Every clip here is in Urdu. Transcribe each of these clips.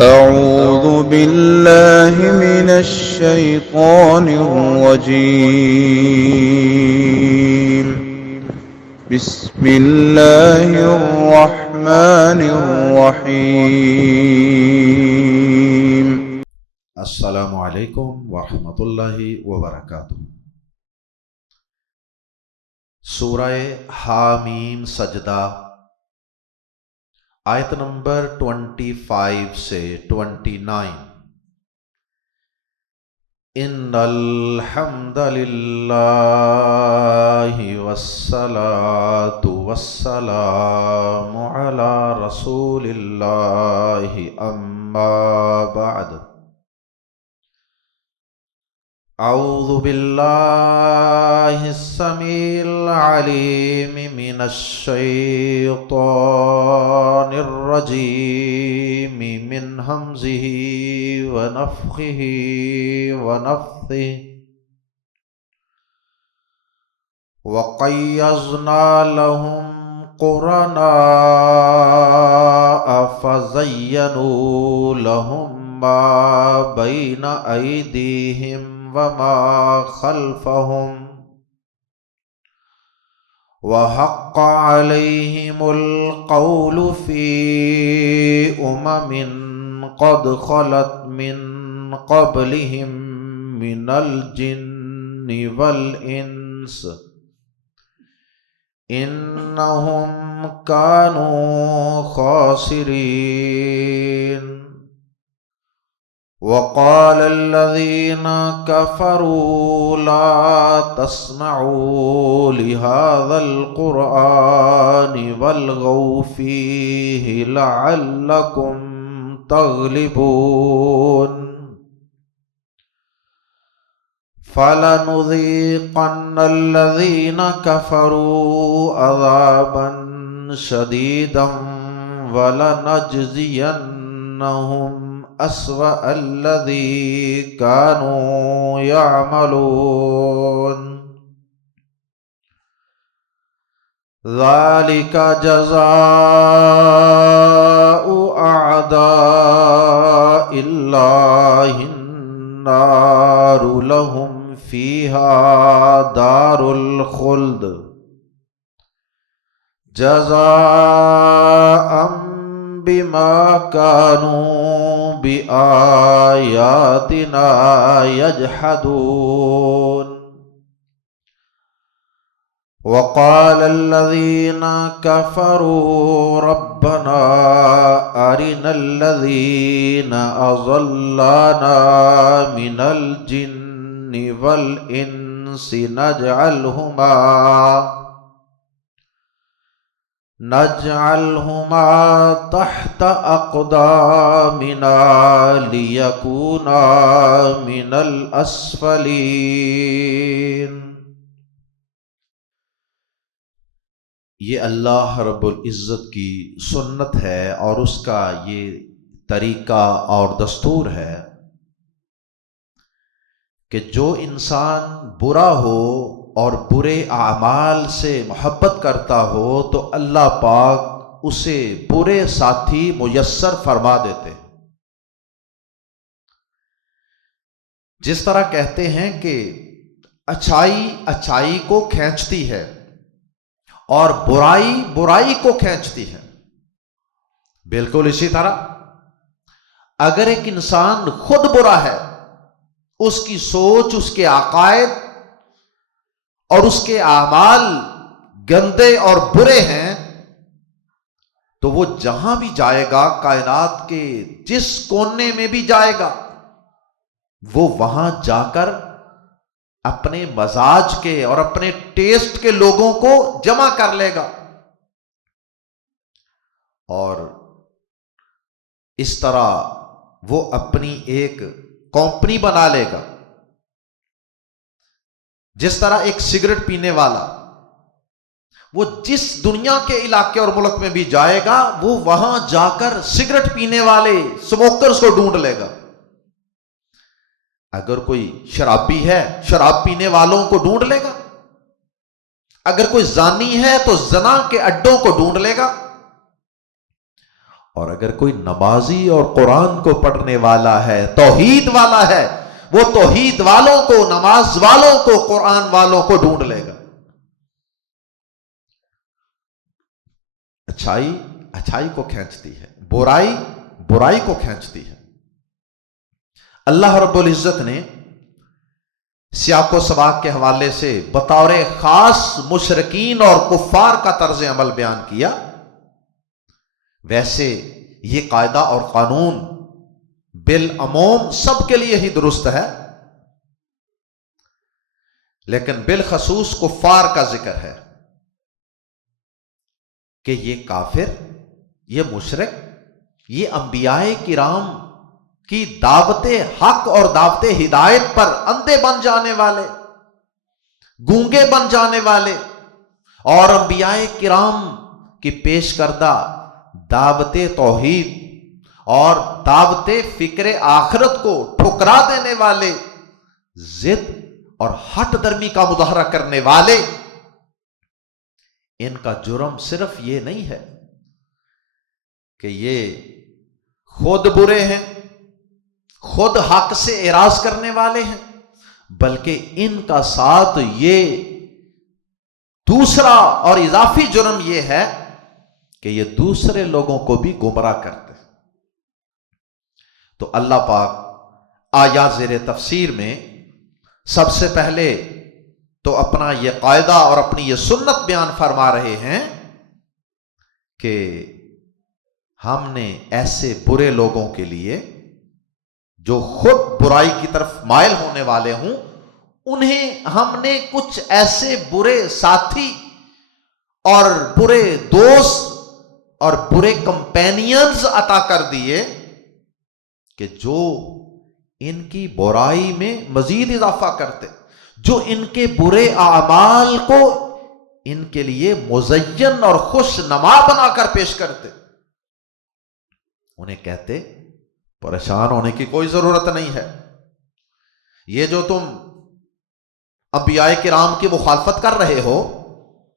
أعوذ بالله من الشيطان الرجيم. بسم الله الرحمن الرحيم. السلام علیکم ورحمۃ اللہ وبرکاتہ۔ سورہ حامیم سجدہ آیت نمبر 25 سے 29۔ ان الحمد للہ والصلاة والسلام علی رسول اللہ اما بعد۔ اعوذ باللہ السمیع العلیم من الشیطان الرجیم من ہمزہ ونفخہ ونفثہ۔ وقیضنا لهم قرناء فزینوا لهم ما بین ایدیہم وما خلفهم وحق عليهم القول في قد خلت من قبلهم من الجن والإنس إنهم كانوا خاسرين۔ وقال الذين كفروا لا تسمعوا لهذا القرآن والغوا فيه لعلكم تغلبون۔ فلنذيقن الذين كفروا عذابا شديدا ولنجزينهم أسوأ الذي كانوا يعملون۔ ذلك جزاء أعداء الله النار لهم فيها دار الخلد جزاء بما كانوا بآياتنا يجحدون۔ وقال الذين كفروا ربنا أرنا الذين أضلانا من الجن والإنس نجعلهما تحت أقدامنا ليكونا من الأسفلين۔ یہ اللہ رب العزت کی سنت ہے اور اس کا یہ طریقہ اور دستور ہے کہ جو انسان برا ہو اور برے اعمال سے محبت کرتا ہو تو اللہ پاک اسے برے ساتھی میسر فرما دیتے ہیں۔ جس طرح کہتے ہیں کہ اچھائی اچھائی کو کھینچتی ہے اور برائی برائی کو کھینچتی ہے، بالکل اسی طرح اگر ایک انسان خود برا ہے، اس کی سوچ، اس کے عقائد اور اس کے اعمال گندے اور برے ہیں، تو وہ جہاں بھی جائے گا، کائنات کے جس کونے میں بھی جائے گا، وہ وہاں جا کر اپنے مزاج کے اور اپنے ٹیسٹ کے لوگوں کو جمع کر لے گا اور اس طرح وہ اپنی ایک کمپنی بنا لے گا۔ جس طرح ایک سگریٹ پینے والا وہ جس دنیا کے علاقے اور ملک میں بھی جائے گا، وہ وہاں جا کر سگریٹ پینے والے سموکرز کو ڈھونڈ لے گا۔ اگر کوئی شرابی ہے، شراب پینے والوں کو ڈھونڈ لے گا۔ اگر کوئی زانی ہے تو زنا کے اڈوں کو ڈھونڈ لے گا، اور اگر کوئی نمازی اور قرآن کو پڑھنے والا ہے، توحید والا ہے، وہ توحید والوں کو، نماز والوں کو، قرآن والوں کو ڈھونڈ لے گا۔ اچھائی اچھائی کو کھینچتی ہے، برائی برائی کو کھینچتی ہے۔ اللہ رب العزت نے سیاق و سباق کے حوالے سے بطور خاص مشرکین اور کفار کا طرز عمل بیان کیا۔ ویسے یہ قاعدہ اور قانون بالعموم سب کے لیے ہی درست ہے، لیکن بالخصوص کفار کا ذکر ہے کہ یہ کافر، یہ مشرک، یہ انبیاء کرام کی دعوت حق اور دعوت ہدایت پر اندھے بن جانے والے، گونگے بن جانے والے، اور انبیاء کرام کی پیش کردہ دعوت توحید اور دعوت فکر آخرت کو ٹھکرا دینے والے، ضد اور ہٹ درمی کا مظاہرہ کرنے والے، ان کا جرم صرف یہ نہیں ہے کہ یہ خود برے ہیں، خود حق سے اعراض کرنے والے ہیں، بلکہ ان کا ساتھ یہ دوسرا اور اضافی جرم یہ ہے کہ یہ دوسرے لوگوں کو بھی گمراہ کرتے ہیں۔ تو اللہ پاک آیات زیر تفسیر میں سب سے پہلے تو اپنا یہ قاعدہ اور اپنی یہ سنت بیان فرما رہے ہیں کہ ہم نے ایسے برے لوگوں کے لیے جو خود برائی کی طرف مائل ہونے والے ہوں، انہیں ہم نے کچھ ایسے برے ساتھی اور برے دوست اور برے کمپینینز عطا کر دیے کہ جو ان کی برائی میں مزید اضافہ کرتے، جو ان کے برے اعمال کو ان کے لیے مزین اور خوش نما بنا کر پیش کرتے۔ انہیں کہتے پریشان ہونے کی کوئی ضرورت نہیں ہے، یہ جو تم انبیاء کرام کی مخالفت کر رہے ہو،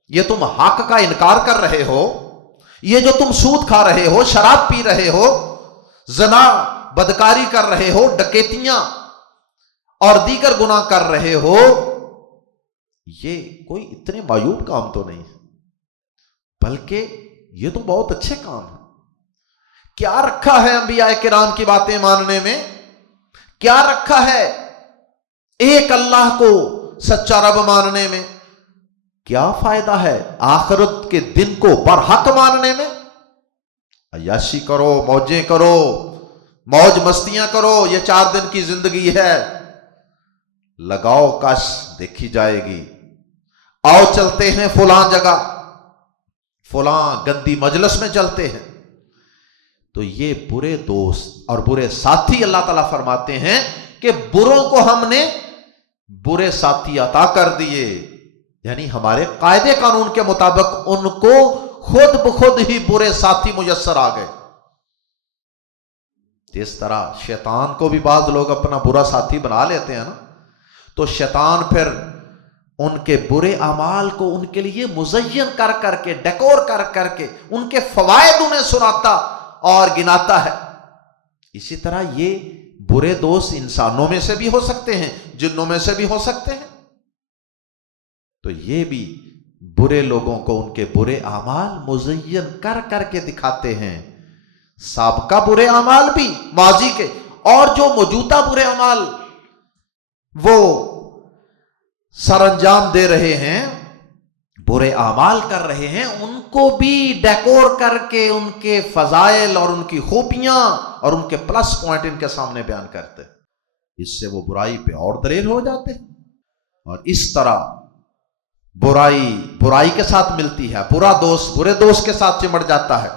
یہ تم حق کا انکار کر رہے ہو، یہ جو تم سود کھا رہے ہو، شراب پی رہے ہو، زنا بدکاری کر رہے ہو، ڈکیتیاں اور دیگر گناہ کر رہے ہو، یہ کوئی اتنے معیوب کام تو نہیں ہے، بلکہ یہ تو بہت اچھے کام ہیں۔ کیا رکھا ہے انبیاء کرام کی باتیں ماننے میں؟ کیا رکھا ہے ایک اللہ کو سچا رب ماننے میں؟ کیا فائدہ ہے آخرت کے دن کو برحق ماننے میں؟ عیاشی کرو، موجیں کرو، موج مستیاں کرو، یہ 4 دن کی زندگی ہے، لگاؤ کش دیکھی جائے گی، آؤ چلتے ہیں فلاں جگہ، فلاں گندی مجلس میں چلتے ہیں۔ تو یہ برے دوست اور برے ساتھی اللہ تعالیٰ فرماتے ہیں کہ بروں کو ہم نے برے ساتھی عطا کر دیے، یعنی ہمارے قاعدے قانون کے مطابق ان کو خود بخود ہی برے ساتھی میسر آ گئے۔ جس طرح شیطان کو بھی بعض لوگ اپنا برا ساتھی بنا لیتے ہیں نا، تو شیطان پھر ان کے برے اعمال کو ان کے لیے مزین کر کر کے، ڈیکور کر کر کے ان کے فوائد انہیں سناتا اور گناتا ہے۔ اسی طرح یہ برے دوست انسانوں میں سے بھی ہو سکتے ہیں، جنوں میں سے بھی ہو سکتے ہیں۔ تو یہ بھی برے لوگوں کو ان کے برے اعمال مزین کر کر کے دکھاتے ہیں، سابقہ برے اعمال بھی ماضی کے، اور جو موجودہ برے اعمال وہ سر انجام دے رہے ہیں، برے اعمال کر رہے ہیں، ان کو بھی ڈیکور کر کے ان کے فضائل اور ان کی خوبیاں اور ان کے پلس پوائنٹ ان کے سامنے بیان کرتے، اس سے وہ برائی پہ اور دلیل ہو جاتے ہیں۔ اور اس طرح برائی کے ساتھ ملتی ہے، برا دوست برے دوست کے ساتھ چمٹ جاتا ہے،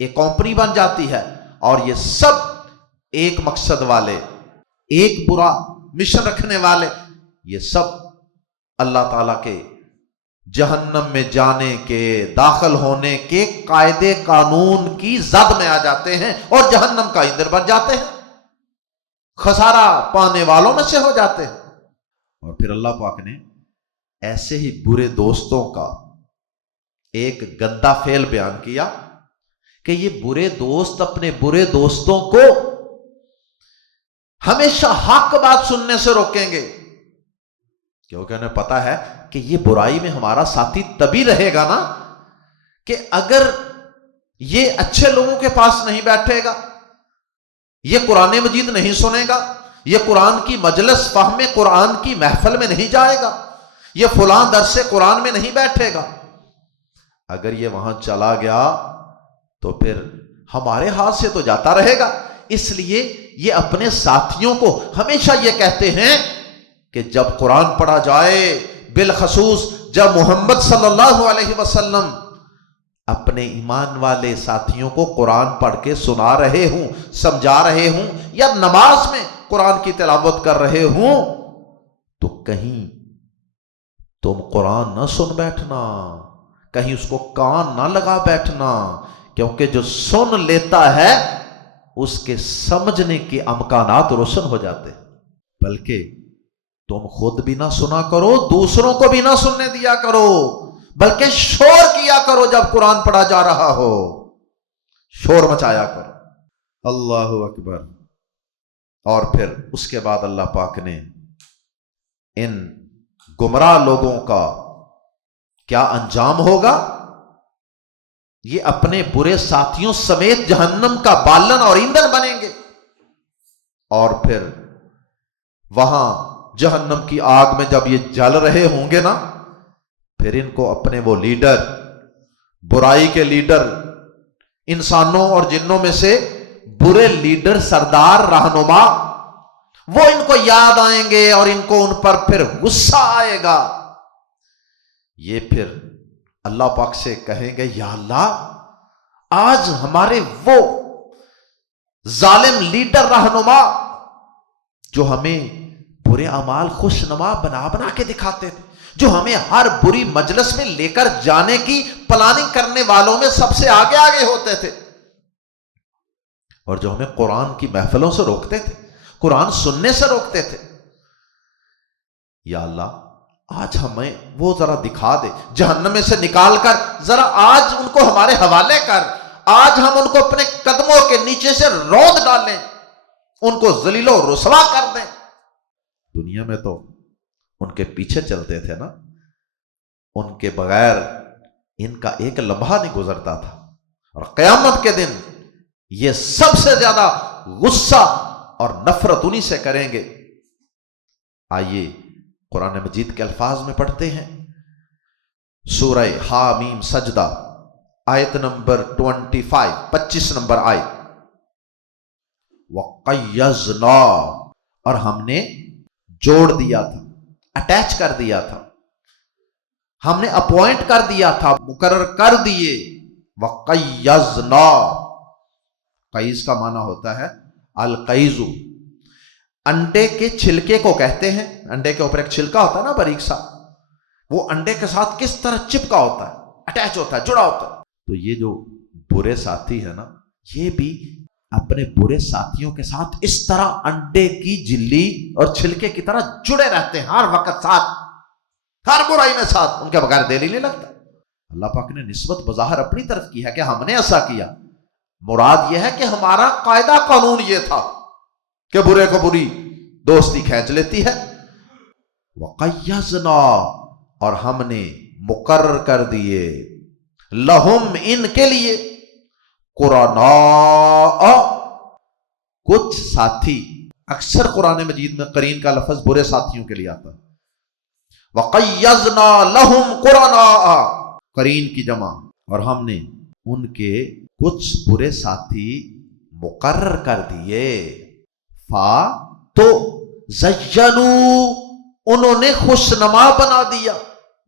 ایک کمپنی بن جاتی ہے، اور یہ سب ایک مقصد والے، ایک برا مشن رکھنے والے، یہ سب اللہ تعالیٰ کے جہنم میں جانے کے، داخل ہونے کے قاعدے قانون کی زد میں آ جاتے ہیں اور جہنم کا ایندھن بن جاتے ہیں، خسارہ پانے والوں میں سے ہو جاتے ہیں۔ اور پھر اللہ پاک نے ایسے ہی برے دوستوں کا ایک گندا فعل بیان کیا کہ یہ برے دوست اپنے برے دوستوں کو ہمیشہ حق بات سننے سے روکیں گے، کیونکہ انہیں پتا ہے کہ یہ برائی میں ہمارا ساتھی تبھی رہے گا نا کہ اگر یہ اچھے لوگوں کے پاس نہیں بیٹھے گا، یہ قرآن مجید نہیں سنے گا، یہ قرآن کی مجلس فہم قرآن کی محفل میں نہیں جائے گا، یہ فلاں درس قرآن میں نہیں بیٹھے گا۔ اگر یہ وہاں چلا گیا تو پھر ہمارے ہاتھ سے تو جاتا رہے گا۔ اس لیے یہ اپنے ساتھیوں کو ہمیشہ یہ کہتے ہیں کہ جب قرآن پڑھا جائے، بالخصوص جب محمد صلی اللہ علیہ وسلم اپنے ایمان والے ساتھیوں کو قرآن پڑھ کے سنا رہے ہوں، سمجھا رہے ہوں، یا نماز میں قرآن کی تلاوت کر رہے ہوں، تو کہیں تم قرآن نہ سن بیٹھنا، کہیں اس کو کان نہ لگا بیٹھنا، کیونکہ جو سن لیتا ہے اس کے سمجھنے کے امکانات روشن ہو جاتے ہیں۔ بلکہ تم خود بھی نہ سنا کرو، دوسروں کو بھی نہ سننے دیا کرو، بلکہ شور کیا کرو جب قرآن پڑھا جا رہا ہو، شور مچایا کرو۔ اللہ اکبر۔ اور پھر اس کے بعد اللہ پاک نے ان گمراہ لوگوں کا کیا انجام ہوگا؟ یہ اپنے برے ساتھیوں سمیت جہنم کا بالن اور ایندھن بنیں گے، اور پھر وہاں جہنم کی آگ میں جب یہ جل رہے ہوں گے نا، پھر ان کو اپنے وہ لیڈر، برائی کے لیڈر، انسانوں اور جنوں میں سے برے لیڈر، سردار، رہنما، وہ ان کو یاد آئیں گے اور ان کو ان پر پھر غصہ آئے گا۔ یہ پھر اللہ پاک سے کہیں گے، یا اللہ آج ہمارے وہ ظالم لیڈر، رہنما جو ہمیں برے اعمال خوشنما بنا بنا کے دکھاتے تھے، جو ہمیں ہر بری مجلس میں لے کر جانے کی پلاننگ کرنے والوں میں سب سے آگے آگے ہوتے تھے، اور جو ہمیں قرآن کی محفلوں سے روکتے تھے، قرآن سننے سے روکتے تھے، یا اللہ آج ہمیں وہ ذرا دکھا دے، جہنم میں سے نکال کر ذرا آج ان کو ہمارے حوالے کر، آج ہم ان کو اپنے قدموں کے نیچے سے رود ڈالیں، ان کو ذلیل و رسوا کر دیں۔ دنیا میں تو ان کے پیچھے چلتے تھے نا، ان کے بغیر ان کا ایک لمحہ نہیں گزرتا تھا، اور قیامت کے دن یہ سب سے زیادہ غصہ اور نفرت انہی سے کریں گے۔ آئیے قرآن مجید کے الفاظ میں پڑھتے ہیں، سورہ حامیم سجدہ، آیت نمبر 25 نمبر آیت۔ وَقَيَّزْنَا، اور ہم نے جوڑ دیا تھا، اٹیچ کر دیا تھا، ہم نے اپوائنٹ کر دیا تھا، مقرر کر دیے۔ وَقَيَّزْنَا، قیز کا معنی ہوتا ہے القیز، انڈے کے چھلکے کو کہتے ہیں، انڈے کے اوپر ایک چھلکا ہوتا ہے نا باریک سا، وہ انڈے کے ساتھ کس طرح چپکا ہوتا ہے، اٹیچ ہوتا ہے، جڑا ہوتا ہے۔ تو یہ جو برے ساتھی ہے نا، یہ بھی اپنے برے ساتھیوں کے ساتھ اس طرح انڈے کی جلی اور چھلکے کی طرح جڑے رہتے ہیں، ہر وقت ساتھ، ہر برائی میں ساتھ، ان کے بغیر دل ہی نہیں لگتا۔ اللہ پاک نے نسبت بظاہر اپنی طرف کی ہے کہ ہم نے ایسا کیا، مراد یہ ہے کہ ہمارا قاعدہ قانون یہ تھا کہ برے کو بری دوستی کھینچ لیتی ہے۔ وَقَيَّزْنَا، اور ہم نے مقرر کر دیے، لَهُمْ، ان کے لیے، قُرَنَاءَ، کچھ ساتھی۔ اکثر قرآن مجید میں قرین کا لفظ برے ساتھیوں کے لیے آتا ہے۔ وَقَيَّزْنَا لَهُمْ قُرَنَاءَ، قرین کی جمع، اور ہم نے ان کے کچھ برے ساتھی مقرر کر دیے۔ تو زینوا، انہوں نے خوشنما بنا دیا،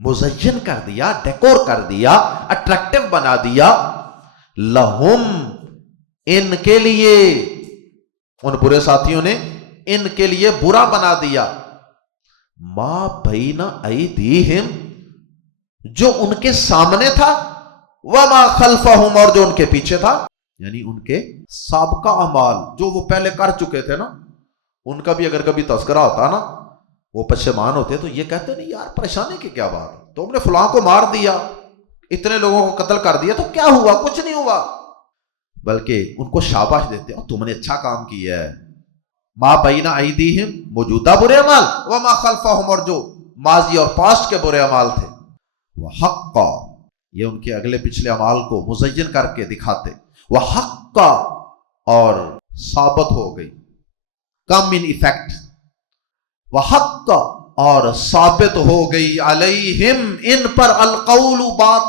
مزین کر دیا، ڈیکور کر دیا، اٹریکٹیو بنا دیا، لہم، ان کے لیے، ان برے ساتھیوں نے ان کے لیے برا بنا دیا، ما بین ایدیہم، جو ان کے سامنے تھا، وما خلفہم، اور جو ان کے پیچھے تھا، یعنی ان کے سابقہ اعمال جو وہ پہلے کر چکے تھے نا، ان کا بھی اگر کبھی تذکرہ ہوتا نا، وہ پشیمان ہوتے تو یہ کہتے نہیں یار پریشانی کی کیا بات ہے، تم نے فلاں کو مار دیا، اتنے لوگوں کو قتل کر دیا، تو کیا ہوا؟ کچھ نہیں ہوا، بلکہ ان کو شاباش دیتے ہیں، تم نے اچھا کام کیا ہے. ما بین ایدیہم، موجودہ برے اعمال، وما خلفہم، اور جو ماضی اور پاسٹ کے برے اعمال تھے، وحقا، یہ ان کے اگلے پچھلے اعمال کو مزین کر کے دکھاتے، وحقا، اور ثابت ہو گئی، کم ان ایفیکٹ، وحقا، اور ثابت ہو گئی، علیہم، ان پر، القول، بات،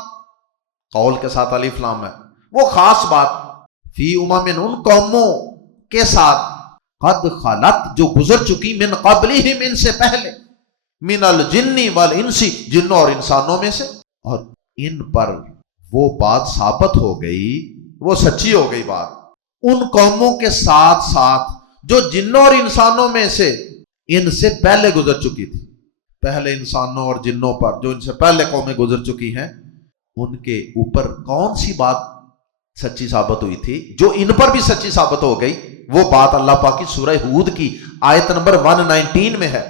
قول کے ساتھ الف لام ہے، وہ خاص بات، فی امم، ان قوموں کے ساتھ، قد خلت، جو گزر چکی، من قبلہم، ان سے پہلے، من الجن والانس، جنوں اور انسانوں میں سے، اور ان پر وہ بات ثابت ہو گئی، وہ سچی ہو گئی بات، ان قوموں کے ساتھ ساتھ جو جنوں اور انسانوں میں سے ان سے پہلے گزر چکی تھی. پہلے انسانوں اور جنوں پر جو ان سے پہلے قومیں گزر چکی ہیں، ان کے اوپر کون سی بات سچی ثابت ہوئی تھی جو ان پر بھی سچی ثابت ہو گئی؟ وہ بات اللہ پاک کی سورہ ہود کی آیت نمبر 119 میں ہے،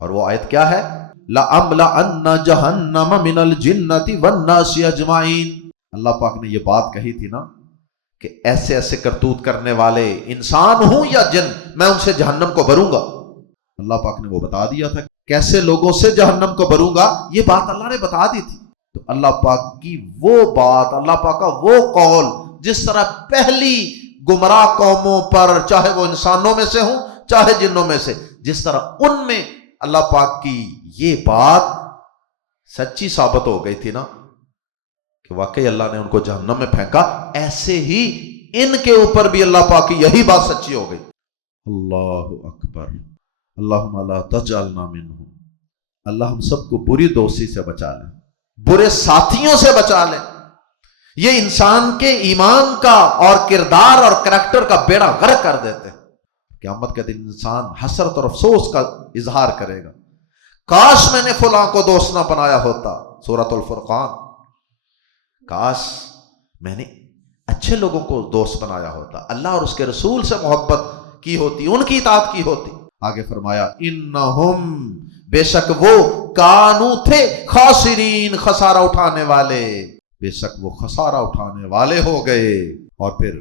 اور وہ آیت کیا ہے؟ لَأَمْلَأَنَّ جَهَنَّمَ مِنَ الْجِنَّةِ وَالنَّاسِ أَجْمَعِينَ. اللہ پاک نے یہ بات کہی تھی نا کہ ایسے ایسے کرتوت کرنے والے انسان ہوں یا جن، میں ان سے جہنم کو بھروں گا. اللہ پاک نے وہ بتا دیا تھا کیسے لوگوں سے جہنم کو بھروں گا، یہ بات اللہ نے بتا دی تھی. تو اللہ پاک کی وہ بات، اللہ پاک کا وہ قول، جس طرح پہلی گمراہ قوموں پر، چاہے وہ انسانوں میں سے ہوں چاہے جنوں میں سے، جس طرح ان میں اللہ پاک کی یہ بات سچی ثابت ہو گئی تھی نا کہ واقعی اللہ نے ان کو جہنم میں پھینکا، ایسے ہی ان کے اوپر بھی اللہ پاک کی یہی بات سچی ہو گئی. اللہ اکبر. اللہم لا تجعلنا منہم. اللہ ہم سب کو بری دوستی سے بچا لیں، برے ساتھیوں سے بچا لیں. یہ انسان کے ایمان کا اور کردار اور کریکٹر کا بیڑا غرق کر دیتے ہیں. قیامت کے دن انسان حسرت اور افسوس کا اظہار کرے گا، کاش میں نے فلاں کو دوست نہ بنایا ہوتا. سورۃ الفرقان. کاش میں نے اچھے لوگوں کو دوست بنایا ہوتا، اللہ اور اس کے رسول سے محبت کی ہوتی، ان کی اطاعت کی ہوتی. آگے فرمایا انہم، بے شک وہ، کانو تھے، خاسرین، خسارہ اٹھانے والے، بے شک وہ خسارہ اٹھانے والے ہو گئے. اور پھر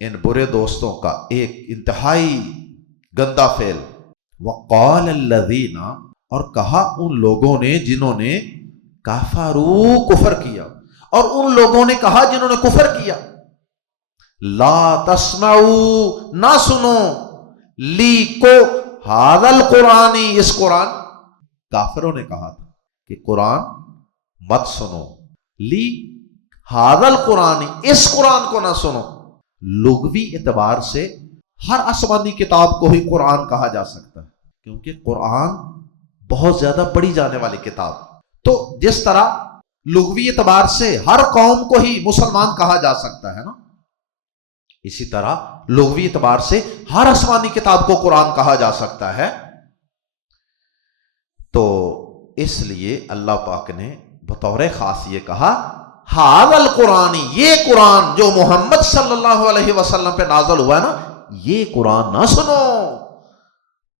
ان برے دوستوں کا ایک انتہائی گندا فعل، وقال الذین، اور کہا ان لوگوں نے جنہوں نے کفروا، کفر کیا، اور ان لوگوں نے کہا جنہوں نے کفر کیا، لا تسمعوا، نہ سنو، لی کو، ھذا القرآن، اس قرآن. کافروں نے کہا تھا کہ قرآن مت سنو، لی ھذا القرآن، اس قرآن کو نہ سنو. لغوی اعتبار سے ہر آسمانی کتاب کو ہی قرآن کہا جا سکتا ہے، کیونکہ قرآن بہت زیادہ پڑھی جانے والی کتاب. تو جس طرح لغوی اعتبار سے ہر قوم کو ہی مسلمان کہا جا سکتا ہے نا، اسی طرح لغوی اعتبار سے ہر آسمانی کتاب کو قرآن کہا جا سکتا ہے. تو اس لیے اللہ پاک نے بطور خاص یہ کہا ھذا القرآن، یہ قرآن جو محمد صلی اللہ علیہ وسلم پہ نازل ہوا ہے نا، یہ قرآن نہ سنو.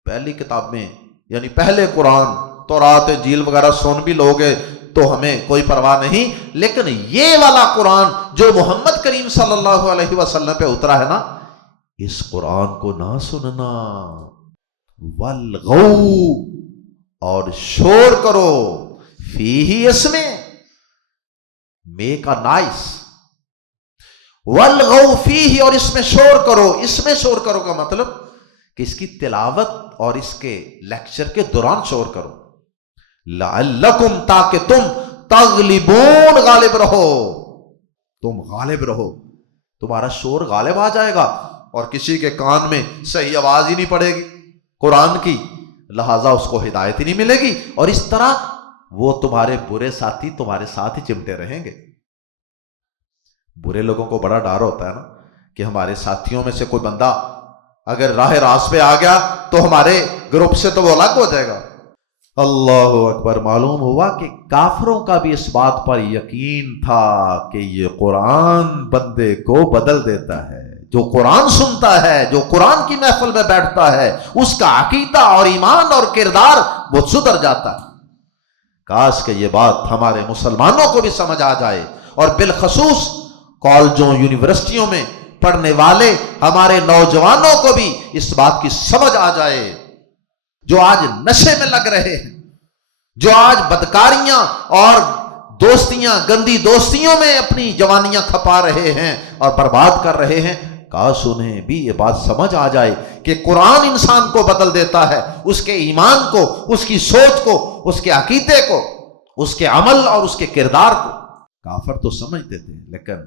پہلی کتاب میں یعنی پہلے قرآن تورات انجیل وغیرہ سن بھی لوگے تو ہمیں کوئی پرواہ نہیں، لیکن یہ والا قرآن جو محمد کریم صلی اللہ علیہ وسلم پہ اترا ہے نا، اس قرآن کو نہ سننا. والغو، اور شور کرو، فیہ، اس میں، میک اے نائس، والغو فیہ، اور اس میں شور کرو. اس میں شور کرو کا مطلب کہ اس کی تلاوت اور اس کے لیکچر کے دوران شور کرو. لعلکم، تاکہ تم، تغلبون، غالب رہو، تم غالب رہو، تمہارا شور غالب آ جائے گا اور کسی کے کان میں صحیح آواز ہی نہیں پڑے گی قرآن کی، لہذا اس کو ہدایت ہی نہیں ملے گی، اور اس طرح وہ تمہارے برے ساتھی تمہارے ساتھ ہی چمٹے رہیں گے. برے لوگوں کو بڑا ڈر ہوتا ہے نا کہ ہمارے ساتھیوں میں سے کوئی بندہ اگر راہ راست پہ آ گیا تو ہمارے گروپ سے تو وہ الگ ہو جائے گا. اللہ اکبر. معلوم ہوا کہ کافروں کا بھی اس بات پر یقین تھا کہ یہ قرآن بندے کو بدل دیتا ہے. جو قرآن سنتا ہے، جو قرآن کی محفل میں بیٹھتا ہے، اس کا عقیدہ اور ایمان اور کردار وہ سدھر جاتا ہے. کاش کہ یہ بات ہمارے مسلمانوں کو بھی سمجھ آ جائے، اور بالخصوص کالجوں، یونیورسٹیوں میں پڑھنے والے ہمارے نوجوانوں کو بھی اس بات کی سمجھ آ جائے، جو آج نشے میں لگ رہے ہیں، جو آج بدکاریاں اور دوستیاں، گندی دوستیوں میں اپنی جوانیاں کھپا رہے ہیں اور برباد کر رہے ہیں، کاش انہیں بھی یہ بات سمجھ آ جائے کہ قرآن انسان کو بدل دیتا ہے، اس کے ایمان کو، اس کی سوچ کو، اس کے عقیدے کو، اس کے عمل اور اس کے کردار کو۔ کافر تو سمجھتے تھے، لیکن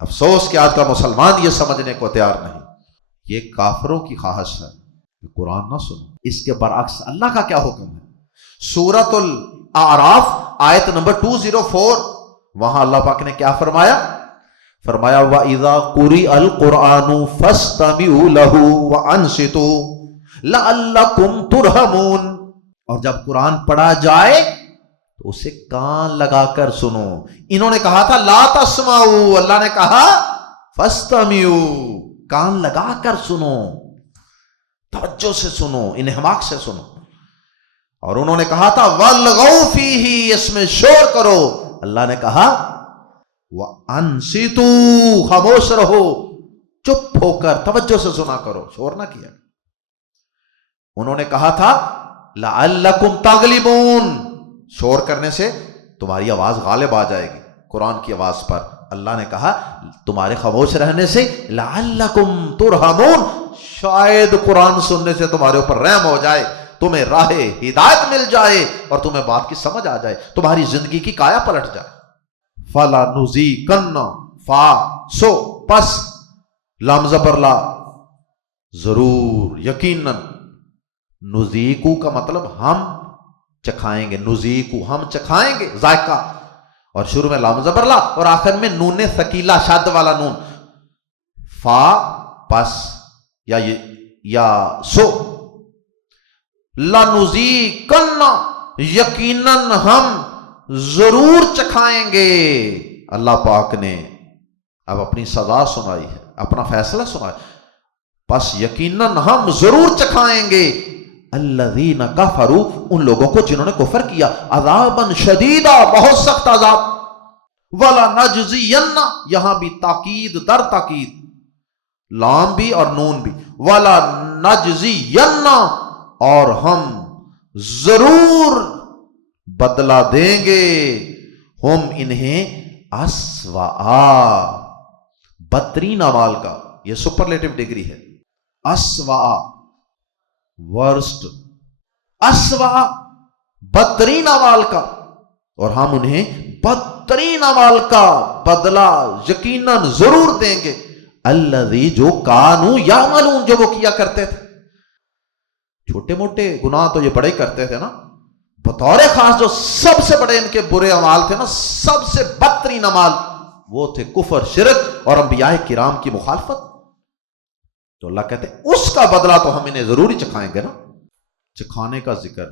افسوس کہ آج کا مسلمان یہ سمجھنے کو تیار نہیں۔ یہ کافروں کی خواہش ہے کہ قرآن نہ سنو۔ اس کے برعکس اللہ کا کیا حکم ہے؟ سورۃ الاعراف آیت نمبر 204، وہاں اللہ پاک نے کیا فرمایا؟ فرمایا وَإِذَا قُرِئَ الْقُرْآنُ فَاسْتَمِعُوا لَهُ وَأَنصِتُوا لَعَلَّكُمْ تُرْحَمُونَ، اور جب قرآن پڑھا جائے تو اسے کان لگا کر سنو۔ انہوں نے کہا تھا لا تسمعوا، اللہ نے کہا فاستمعوا، کان لگا کر سنو، توجہ سے سنو، انہماک سے سنو۔ اور انہوں نے کہا تھا وَالْغَوْا فِيهِ، اس میں شور کرو، اللہ نے کہا وَأَنصِتُوا، خاموش رہو، چپ ہو کر توجہ سے سنا کرو، شور نہ کیا۔ انہوں نے کہا تھا لَعَلَّكُمْ تَغْلِبُونَ، شور کرنے سے تمہاری آواز غالب آ جائے گی قرآن کی آواز پر۔ اللہ نے کہا تمہارے خاموش رہنے سے لَعَلَّكُمْ تُرْحَمُونَ، شاید قرآن سننے سے تمہارے اوپر رحم ہو جائے، تمہیں راہ ہدایت مل جائے اور تمہیں بات کی سمجھ آ جائے، تمہاری زندگی کی کایا پلٹ جائے۔ فَلَنُذِيقَنَّ، فا سو پس، لام زبر لا، ضرور، یقیناً، نذیقو کا مطلب ہم چکھائیں گے، نذیقو ہم چکھائیں گے، ذائقہ، اور شروع میں لام زبر لا اور آخر میں نون ثقیلہ شد والا نون، فا پس یا سو، لَنُذِيقَنَّ، یقیناً ہم ضرور چکھائیں گے۔ اللہ پاک نے اب اپنی سزا سنائی ہے، اپنا فیصلہ سنایا، پس یقیناً ہم ضرور چکھائیں گے الذین کفروا، ان لوگوں کو جنہوں نے کفر کیا، عذابا شدیدا، بہت سخت عذاب، وَلَنَجْزِيَنَّ، یہاں بھی تاکید در تاکید، لام بھی اور نون بھی، وَلَنَجْزِيَنَّ، اور ہم ضرور بدلہ دیں گے، ہم انہیں اسوأ، بدترین اعمال کا، یہ سپرلیٹو ڈگری ہے، اسوأ ورسٹ، اسوأ بدترین اعمال کا، اور ہم انہیں بدترین اعمال کا بدلہ یقیناً ضرور دیں گے، الذی، جو کانوا یعملون، جو وہ کیا کرتے تھے۔ چھوٹے موٹے گناہ تو یہ بڑے کرتے تھے نا، بطور خاص جو سب سے بڑے ان کے برے اعمال تھے نا، سب سے بدترین اعمال، وہ تھے کفر، شرک اور انبیاء کرام کی مخالفت۔ تو اللہ کہتے ہیں اس کا بدلہ تو ہم انہیں ضروری چکھائیں گے نا۔ چکھانے کا ذکر،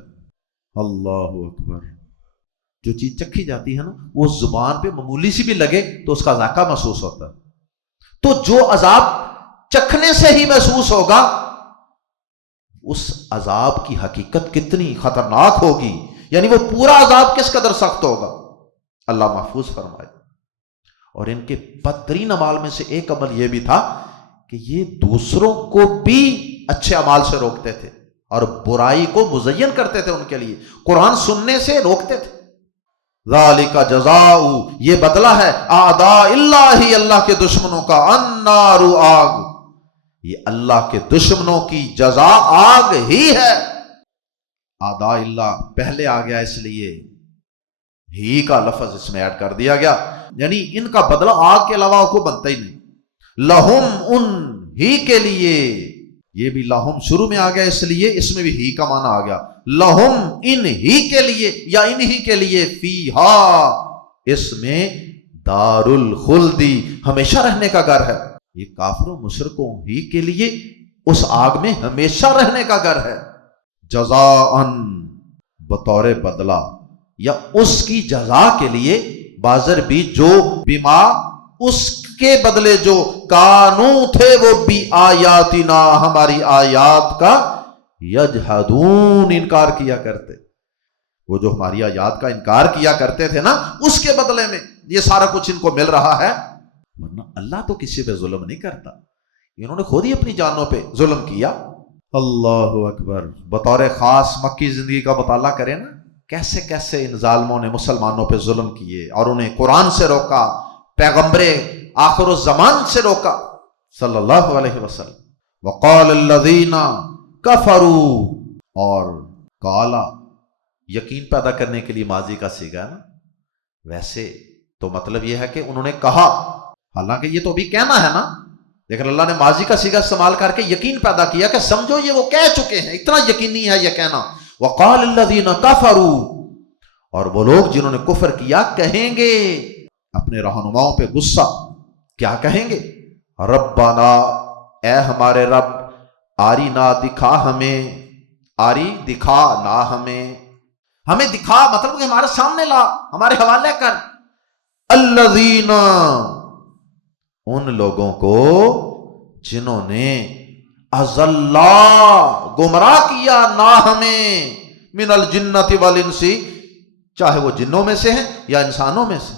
اللہ اکبر، جو چیز چکھی جاتی ہے نا، وہ زبان پہ معمولی سی بھی لگے تو اس کا ذائقہ محسوس ہوتا ہے، تو جو عذاب چکھنے سے ہی محسوس ہوگا، اس عذاب کی حقیقت کتنی خطرناک ہوگی، یعنی وہ پورا عذاب کس قدر سخت ہوگا، اللہ محفوظ فرمائے۔ اور ان کے بدترین اعمال میں سے ایک عمل یہ بھی تھا کہ یہ دوسروں کو بھی اچھے اعمال سے روکتے تھے اور برائی کو مزین کرتے تھے، ان کے لیے قرآن سننے سے روکتے تھے۔ ذالک جزاء، یہ بدلہ ہے اعداء اللہ، اللہ کے دشمنوں کا، النار، آگ، یہ اللہ کے دشمنوں کی جزا آگ ہی ہے۔ اعداء اللہ پہلے آ گیا، اس لیے ہی کا لفظ اس میں ایڈ کر دیا گیا، یعنی ان کا بدلہ آگ کے علاوہ کو بنتا ہی نہیں۔ لہم، ان ہی کے لیے، یہ بھی لہم شروع میں آ گیا اس لیے اس میں بھی ہی کا معنی آ گیا، لہم، ان ہی کے لیے یا ان ہی کے لیے، فیہا، اس میں دار الخلدی، ہمیشہ رہنے کا گھر ہے۔ یہ کافروں مشرکوں ہی کے لیے اس آگ میں ہمیشہ رہنے کا گھر ہے، جزاءً، بطور بدلہ یا اس کی جزا کے لیے، بازر بھی جو، بما، اس کے بدلے جو، کانو تھے وہ، بھی آیاتنا، ہماری آیات کا، یجحدون، انکار کیا کرتے، وہ جو ہماری آیات کا انکار کیا کرتے تھے نا، اس کے بدلے میں یہ سارا کچھ ان کو مل رہا ہے۔ ورنہ اللہ تو کسی پہ ظلم نہیں کرتا، انہوں نے خود ہی اپنی جانوں پہ ظلم کیا۔ اللہ اکبر۔ بطور خاص مکی زندگی کا مطالعہ کریں نا، کیسے کیسے ان ظالموں نے مسلمانوں پہ ظلم کیے اور انہیں قرآن سے روکا، پیغمبر آخر الزمان سے روکا صلی اللہ علیہ وسلم۔ وقال الذین کفروا، اور کالا یقین پیدا کرنے کے لیے ماضی کا صیغہ ہے نا، ویسے تو مطلب یہ ہے کہ انہوں نے کہا، حالانکہ یہ تو ابھی کہنا ہے نا، لیکن اللہ نے ماضی کا صیغہ استعمال کر کے یقین پیدا کیا کہ سمجھو یہ وہ کہہ چکے ہیں، اتنا یقینی ہے یہ کہنا۔ وقال الذین کفروا، اور وہ لوگ جنہوں نے کفر کیا کہیں گے اپنے رہنماؤں پہ غصہ، کیا کہیں گے؟ ربنا، اے ہمارے رب، آری نہ دکھا ہمیں، آری دکھا نہ ہمیں دکھا مطلب کہ ہمارے سامنے لا، ہمارے حوالے کر، الذین، ان لوگوں کو جنہوں نے اضلا، گمراہ کیا، نہ ہمیں، من الجنۃ والانس، چاہے وہ جنوں میں سے ہیں یا انسانوں میں سے۔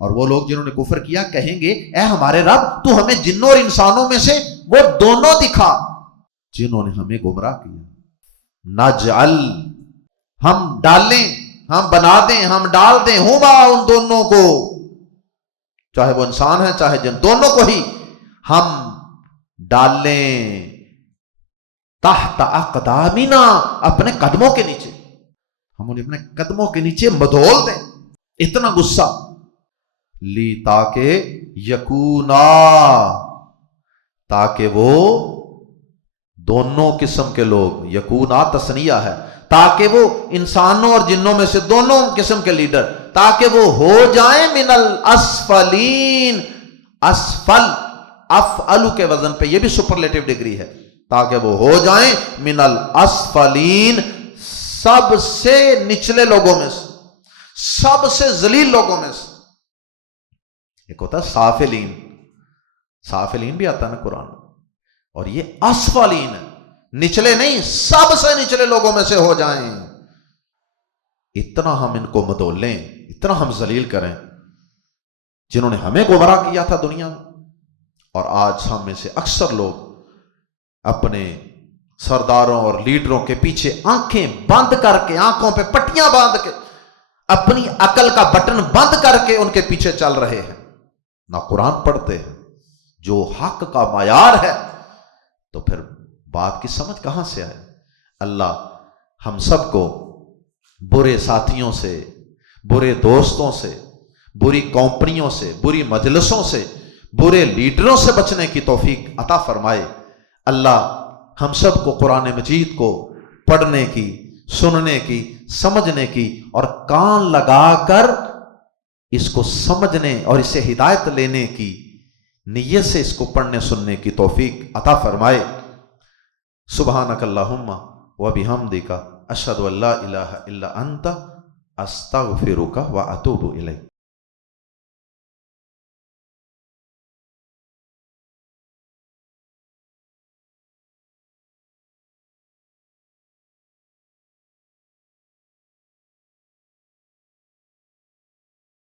اور وہ لوگ جنہوں نے کفر کیا کہیں گے اے ہمارے رب تو ہمیں جنوں اور انسانوں میں سے وہ دونوں دکھا جنہوں نے ہمیں گمراہ کیا۔ نجعل، ہم ڈالیں، ہم بنا دیں، ہم ڈال دیں، ہما، ان دونوں کو، چاہے وہ انسان ہے چاہے جن، دونوں کو ہی ہم ڈال لیں، تحت اقدامنا، اپنے قدموں کے نیچے، ہم انہیں اپنے قدموں کے نیچے مدھول دیں، اتنا غصہ۔ لی، تاکہ یکونا، تاکہ وہ دونوں قسم کے لوگ، یکونا تثنیہ ہے، تاکہ وہ انسانوں اور جنوں میں سے دونوں قسم کے لیڈر، تاکہ وہ ہو جائیں من الاسفلین، اسفل افعل کے وزن پہ، یہ بھی سپرلیٹو ڈگری ہے، تاکہ وہ ہو جائیں من الاسفلین، سب سے نچلے لوگوں میں سے، سب سے ذلیل لوگوں میں سے۔ ایک ہوتا ہے سافلین، سافلین بھی آتا ہے نا قرآن، اور یہ اسفلین ہے، نچلے نہیں، سب سے نچلے لوگوں میں سے ہو جائیں۔ اتنا ہم ان کو مدولیں، اتنا ہم ذلیل کریں، جنہوں نے ہمیں گمراہ کیا تھا دنیا میں۔ اور آج ہم میں سے اکثر لوگ اپنے سرداروں اور لیڈروں کے پیچھے آنکھیں بند کر کے، آنکھوں پہ پٹیاں باندھ کے، اپنی عقل کا بٹن بند کر کے ان کے پیچھے چل رہے ہیں، نہ قرآن پڑھتے ہیں جو حق کا معیار ہے، تو پھر بات کی سمجھ کہاں سے آئے؟ اللہ ہم سب کو برے ساتھیوں سے، برے دوستوں سے، بری کمپنیوں سے، بری مجلسوں سے، برے لیڈروں سے بچنے کی توفیق عطا فرمائے۔ اللہ ہم سب کو قرآن مجید کو پڑھنے کی، سننے کی، سمجھنے کی اور کان لگا کر اس کو سمجھنے اور اسے ہدایت لینے کی نیت سے اس کو پڑھنے سننے کی توفیق عطا فرمائے۔ سبحانک اللہم و بحمدک، اشہد ان لا الہ الا انت، استغفرک و اتوب الیک۔